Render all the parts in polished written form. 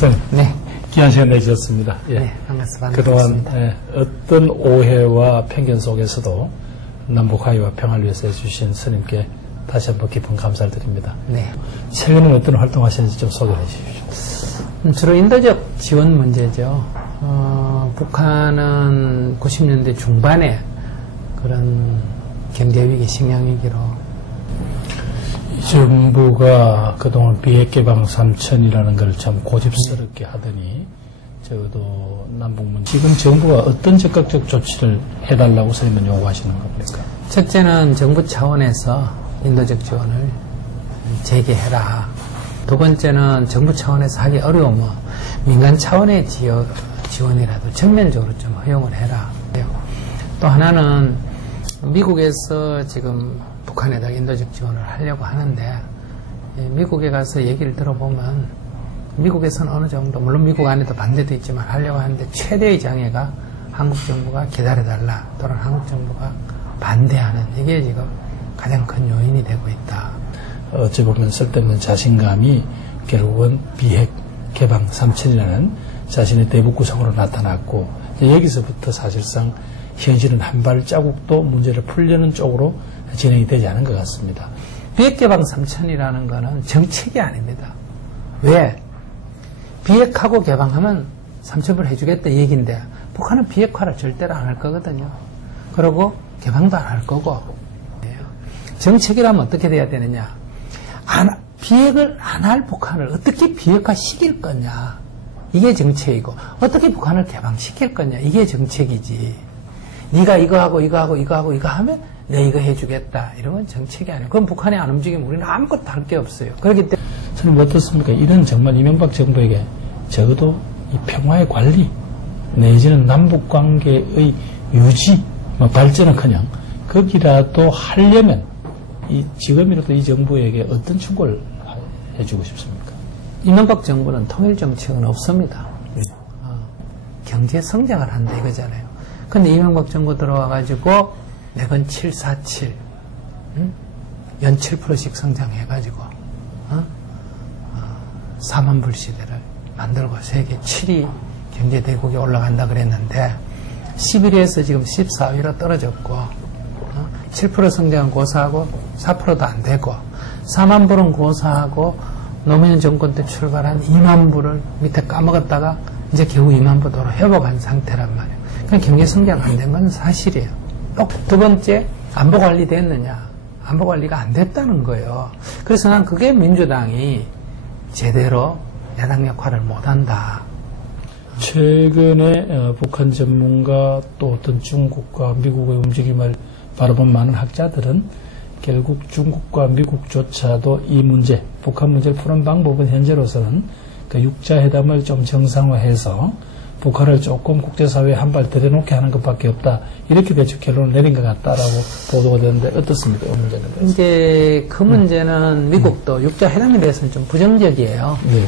박사님. 네. 귀한 시간 내주셨습니다. 예. 네, 반갑습니다. 그동안 어떤 오해와 편견 속에서도 남북화해와 평화를 위해서 해주신 스님께 다시 한번 깊은 감사를 드립니다. 네. 최근에 어떤 활동하시는지 좀 소개해 주십시오. 주로 인도적 지원 문제죠. 북한은 90년대 중반에 그런 경제위기, 식량위기로 이 정부가 그동안 비핵개방 3천이라는 걸 참 고집스럽게 하더니 적어도 남북문 지금 정부가 어떤 적극적 조치를 해달라고 스님은 요구하시는 겁니까? 첫째는 정부 차원에서 인도적 지원을 재개해라. 두 번째는 정부 차원에서 하기 어려우면 민간 차원의 지원이라도 전면적으로 좀 허용을 해라. 또 하나는 미국에서 지금 북한에다 인도적 지원을 하려고 하는데 미국에 가서 얘기를 들어보면 미국에서는 어느 정도 물론 미국 안에도 반대도 있지만 하려고 하는데 최대의 장애가 한국 정부가 기다려달라 또는 한국 정부가 반대하는 이게 지금 가장 큰 요인이 되고 있다. 어찌 보면 쓸데없는 자신감이 결국은 비핵 개방 3천이라는 자신의 대북 구성으로 나타났고 여기서부터 사실상 현실은 한 발자국도 문제를 풀려는 쪽으로 진행이 되지 않은 것 같습니다. 비핵 개방 3천이라는 거는 정책이 아닙니다. 왜? 비핵하고 개방하면 3천을 해주겠다 얘기인데 북한은 비핵화를 절대로 안 할 거거든요. 그리고 개방도 안 할 거고. 정책이라면 어떻게 돼야 되느냐? 비핵을 안 할 북한을 어떻게 비핵화 시킬 거냐? 이게 정책이고 어떻게 북한을 개방시킬 거냐? 이게 정책이지. 네가 이거 하고 이거 하고 이거 하고 이거 하면 내 이거 해주겠다. 이러면 정책이 아니에요. 그럼 북한이 안 움직이면 우리는 아무것도 할 게 없어요. 그렇기 때문에 저는 어떻습니까? 이런 정말 이명박 정부에게 적어도 이 평화의 관리 내지는 남북관계의 유지 발전은커녕 거기라도 하려면 지금이라도 이 정부에게 어떤 충고를 해주고 싶습니까? 이명박 정부는 통일 정책은 없습니다. 경제 성장을 한다 이거잖아요. 근데 이명박 정부 들어와가지고 매번 747, 연 7%씩 성장해가지고 4만 불 시대를 만들고 세계 7위 경제대국에 올라간다 그랬는데 11위에서 지금 14위로 떨어졌고 7% 성장은 고사하고 4%도 안 되고 4만 불은 고사하고 노무현 정권 때 출발한 2만 불을 밑에 까먹었다가 이제 겨우 2만 불 도로 회복한 상태란 말이에요. 그러니까 경제 성장 안 된 건 사실이에요. 또 두 번째, 안보 관리 됐느냐? 안보 관리가 안 됐다는 거예요. 그래서 난 그게 민주당이 제대로 야당 역할을 못한다. 최근에 북한 전문가 또 어떤 중국과 미국의 움직임을 바라본 많은 학자들은 결국 중국과 미국조차도 이 문제, 북한 문제를 푸는 방법은 현재로서는 그 6자 회담을 좀 정상화해서 북한을 조금 국제사회에 한 발 들여놓게 하는 것밖에 없다. 이렇게 대충 결론을 내린 것 같다라고 보도가 되는데 어떻습니까? 이 문제는. 이제 그 문제는 미국도 6자 회담에 대해서는 좀 부정적이에요. 네.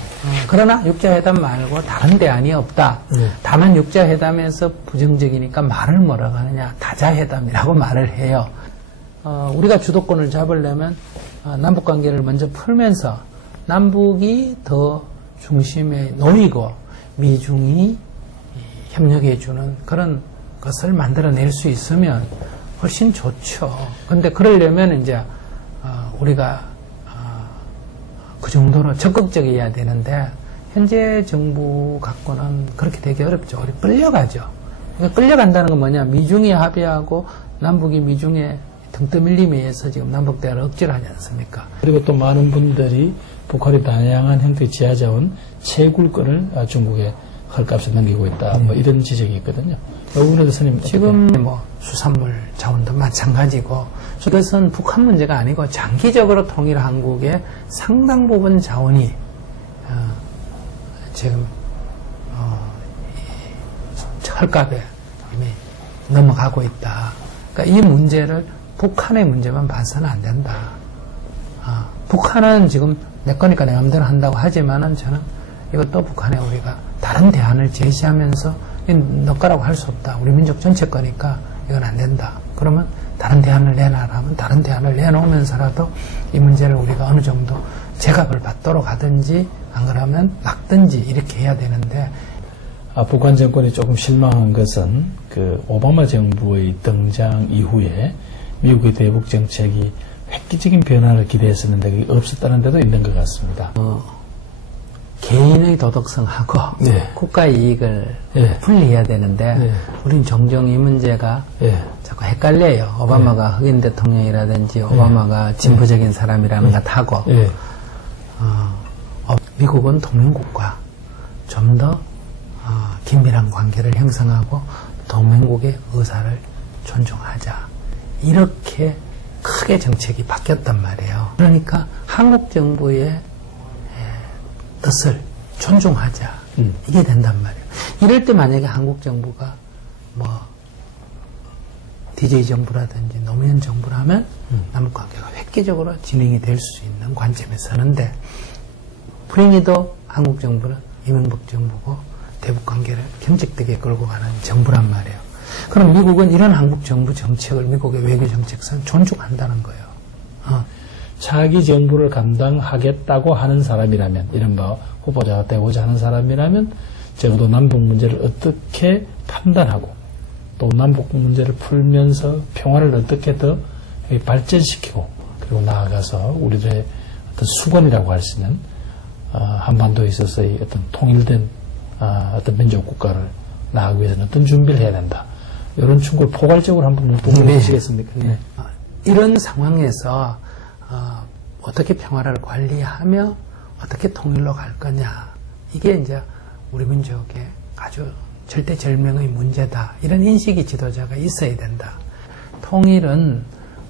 그러나 6자 회담 말고 다른 대안이 없다. 네. 다만 6자 회담에서 부정적이니까 말을 뭐라고 하느냐. 다자 회담이라고 말을 해요. 우리가 주도권을 잡으려면 남북관계를 먼저 풀면서 남북이 더 중심에 놓이고 미중이 협력해주는 그런 것을 만들어낼 수 있으면 훨씬 좋죠. 근데 그러려면 이제 우리가 그 정도로 적극적이어야 되는데 현재 정부 갖고는 그렇게 되기 어렵죠. 우리 끌려가죠. 그러니까 끌려간다는 건 뭐냐? 미중이 합의하고 남북이 미중에 등 떠밀림에 의해서 지금 남북대화를 억지로 하지 않습니까? 그리고 또 많은 분들이 북한의 다양한 형태의 지하자원 채굴권을 중국에 헐값에 넘기고 있다. 뭐 이런 지적이 있거든요. 이 부분에도 스님 지금 뭐 수산물 자원도 마찬가지고 그것은 북한 문제가 아니고 장기적으로 통일 한국의 상당 부분 자원이 지금 헐값에 이미 넘어가고 있다. 그러니까 이 문제를 북한의 문제만 봐서는 안 된다. 북한은 지금 내 거니까 내 마음대로 한다고 하지만은 저는 이것도 북한에 우리가 다른 대안을 제시하면서 너 거라고 할 수 없다. 우리 민족 전체 거니까 이건 안 된다. 그러면 다른 대안을 내놔라 하면 다른 대안을 내놓으면서라도 이 문제를 우리가 어느 정도 제갑을 받도록 하든지 안 그러면 막든지 이렇게 해야 되는데 북한 정권이 조금 실망한 것은 그 오바마 정부의 등장 이후에 미국의 대북 정책이 획기적인 변화를 기대했었는데 그게 없었다는 데도 있는 것 같습니다. 개인의 도덕성하고 네. 국가 이익을 네. 분리해야 되는데 네. 우린 종종 이 문제가 예. 자꾸 헷갈려요. 오바마가 흑인 대통령이라든지 오바마가 진보적인 사람이라는 것 하고 예. 미국은 동맹국과 좀 더 긴밀한 관계를 형성하고 동맹국의 의사를 존중하자. 이렇게 크게 정책이 바뀌었단 말이에요. 그러니까 한국 정부의 뜻을 존중하자. 이게 된단 말이에요. 이럴 때 만약에 한국 정부가 DJ 정부라든지 노무현 정부라면 남북 관계가 획기적으로 진행이 될 수 있는 관점에 서는데 불행히도 한국 정부는 이명박 정부고 대북 관계를 경직되게 끌고 가는 정부란 말이에요. 그럼 미국은 이런 한국 정부 정책을 미국의 외교 정책상 존중한다는 거예요. 차기 정부를 감당하겠다고 하는 사람이라면, 이른바 후보자가 되고자 하는 사람이라면 적어도 남북 문제를 어떻게 판단하고 또 남북 문제를 풀면서 평화를 어떻게 더 발전시키고 그리고 나아가서 우리들의 어떤 수건이라고 할 수 있는 한반도에 있어서의 어떤 통일된 어떤 민족 국가를 나아가기 위해서는 어떤 준비를 해야 된다. 이런 충고를 포괄적으로 한번 묻고 계시겠습니까? 네. 이런 상황에서 어떻게 평화를 관리하며 어떻게 통일로 갈 거냐. 이게 이제 우리 민족의 아주 절대절명의 문제다. 이런 인식이 지도자가 있어야 된다. 통일은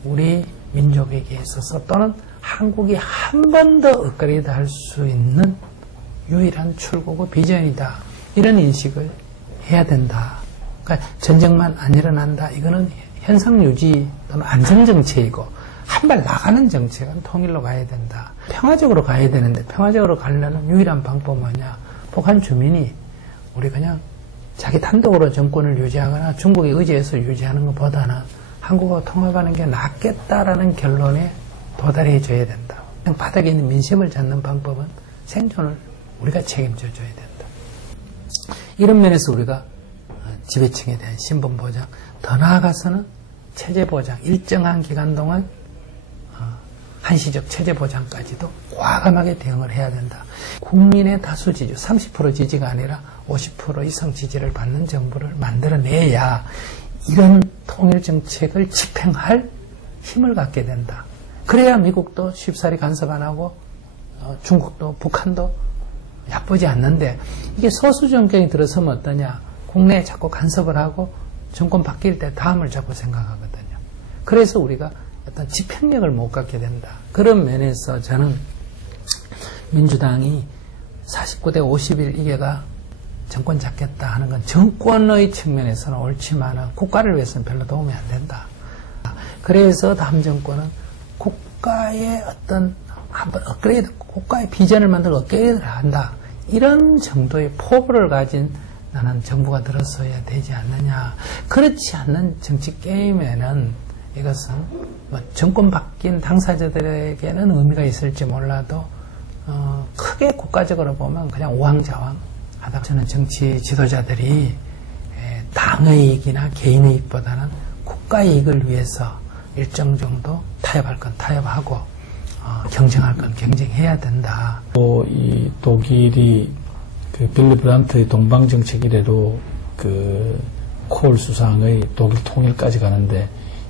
우리 민족에게 있어서 또는 한국이 한 번 더 업그레이드 할 수 있는 유일한 출구고 비전이다. 이런 인식을 해야 된다. 그러니까 전쟁만 안 일어난다. 이거는 현상 유지 또는 안정정책이고 한 발 나가는 정책은 통일로 가야 된다. 평화적으로 가야 되는데 평화적으로 가려는 유일한 방법은 뭐냐. 북한 주민이 우리 그냥 자기 단독으로 정권을 유지하거나 중국에 의지해서 유지하는 것보다는 한국하고 통합하는 게 낫겠다라는 결론에 도달해줘야 된다. 그냥 바닥에 있는 민심을 잡는 방법은 생존을 우리가 책임져 줘야 된다. 이런 면에서 우리가 지배층에 대한 신분 보장, 더 나아가서는 체제 보장, 일정한 기간 동안 한시적 체제 보장까지도 과감하게 대응을 해야 된다. 국민의 다수 지지, 30% 지지가 아니라 50% 이상 지지를 받는 정부를 만들어내야 이런 통일 정책을 집행할 힘을 갖게 된다. 그래야 미국도 쉽사리 간섭 안 하고 중국도 북한도 야쁘지 않는데 이게 소수 정권이 들어서면 어떠냐. 국내에 자꾸 간섭을 하고 정권 바뀔 때 다음을 자꾸 생각하거든요. 그래서 우리가 어떤 집행력을 못 갖게 된다. 그런 면에서 저는 민주당이 49대 51 이게가 정권 잡겠다 하는 건 정권의 측면에서는 옳지만 국가를 위해서는 별로 도움이 안 된다. 그래서 다음 정권은 국가의 어떤 한번 업그레이드, 국가의 비전을 만들고 업그레이드를 한다. 이런 정도의 포부를 가진 나는 정부가 들어서야 되지 않느냐. 그렇지 않는 정치 게임에는 이것은 정권 바뀐 당사자들에게는 의미가 있을지 몰라도 크게 국가적으로 보면 그냥 우왕좌왕하다. 저는 정치 지도자들이 당의 이익이나 개인의 이익보다는 국가 이익을 위해서 일정 정도 타협할 건 타협하고 경쟁할 건 경쟁해야 된다. 또 이 독일이 그 빌리 브란트의 동방 정책 이래로 그 콜 수상의 독일 통일까지 가는데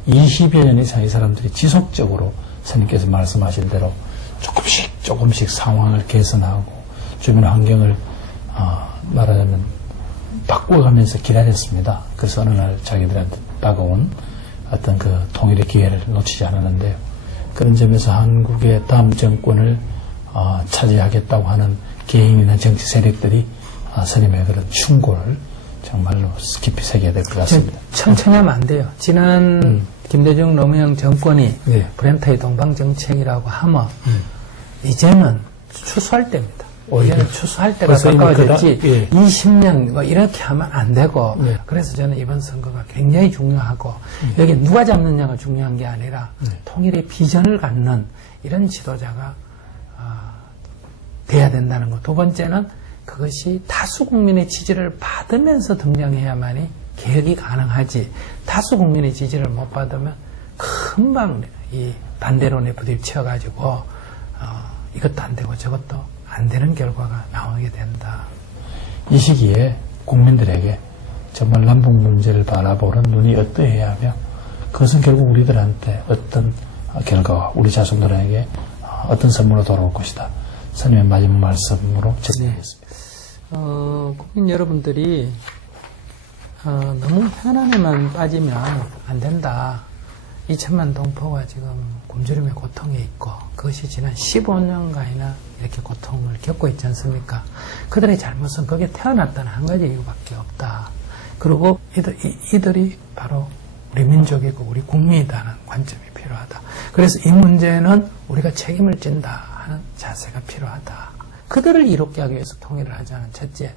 20여 년 이상의 사람들이 지속적으로 선생님께서 말씀하신 대로 조금씩 상황을 개선하고 주변 환경을 말하자면 바꿔가면서 기다렸습니다. 그래서 어느 날 자기들한테 다가온 어떤 그 통일의 기회를 놓치지 않았는데요. 그런 점에서 한국의 다음 정권을 차지하겠다고 하는 개인이나 정치 세력들이 선임의 그런 충고를 정말로 깊이 새겨야 될 것 같습니다. 천천히 하면 안 돼요. 지난 김대중 노무현 정권이 네. 브렌트의 동방정책이라고 하면 이제는 추수할 때입니다. 이제는 추수할 때가 가까워졌지 20년 이렇게 하면 안 되고 그래서 저는 이번 선거가 굉장히 중요하고 여기 누가 잡느냐가 중요한 게 아니라 통일의 비전을 갖는 이런 지도자가 돼야 된다는 것. 두 번째는 그것이 다수 국민의 지지를 받으면서 등장해야만이 개혁이 가능하지. 다수 국민의 지지를 못 받으면 금방 이 반대론에 부딪혀가지고 이것도 안 되고 저것도 안 되는 결과가 나오게 된다. 이 시기에 국민들에게 정말 남북 문제를 바라보는 눈이 어떠해야 하며 그것은 결국 우리들한테 어떤 결과와 우리 자손들에게 어떤 선물로 돌아올 것이다. 선생님의 마지막 말씀으로 정리하겠습니다. 국민 여러분들이 너무 편안에만 빠지면 안 된다. 2천만 동포가 지금 굶주림의 고통에 있고 그것이 지난 15년간이나 이렇게 고통을 겪고 있지 않습니까? 그들의 잘못은 거기에 태어났다는 한 가지 이유밖에 없다. 그리고 이들이 바로 우리 민족이고 우리 국민이다는 관점이 필요하다. 그래서 이 문제는 우리가 책임을 진다 하는 자세가 필요하다. 그들을 이롭게 하기 위해서 통일을 하자는 첫째,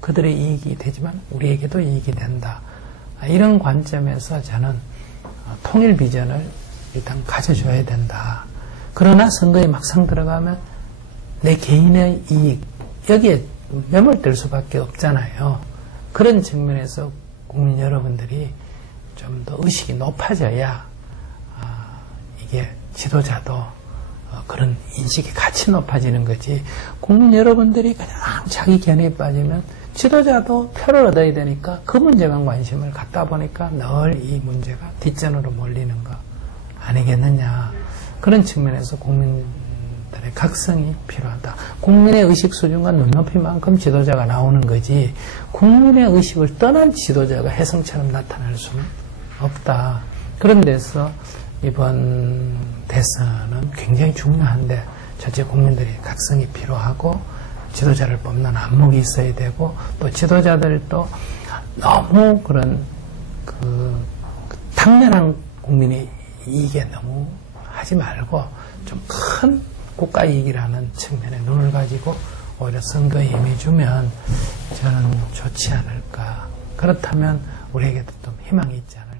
그들의 이익이 되지만 우리에게도 이익이 된다. 이런 관점에서 저는 통일 비전을 일단 가져줘야 된다. 그러나 선거에 막상 들어가면 내 개인의 이익, 여기에 매몰될 수밖에 없잖아요. 그런 측면에서 국민 여러분들이 좀 더 의식이 높아져야 이게 지도자도 그런 인식이 같이 높아지는 거지. 국민 여러분들이 그냥 자기 견해에 빠지면 지도자도 표를 얻어야 되니까 그 문제만 관심을 갖다 보니까 늘 이 문제가 뒷전으로 몰리는 거 아니겠느냐. 그런 측면에서 국민들의 각성이 필요하다. 국민의 의식 수준과 눈높이만큼 지도자가 나오는 거지 국민의 의식을 떠난 지도자가 혜성처럼 나타날 수는 없다. 그런 데서 이번 대선은 굉장히 중요한데 첫째 국민들이 각성이 필요하고 지도자를 뽑는 안목이 있어야 되고 또 지도자들도 너무 그런 당면한 국민의 이익에 너무 하지 말고 좀 큰 국가 이익이라는 측면에 눈을 가지고 오히려 선거에 임해주면 저는 좋지 않을까. 그렇다면 우리에게도 좀 희망이 있지 않을까.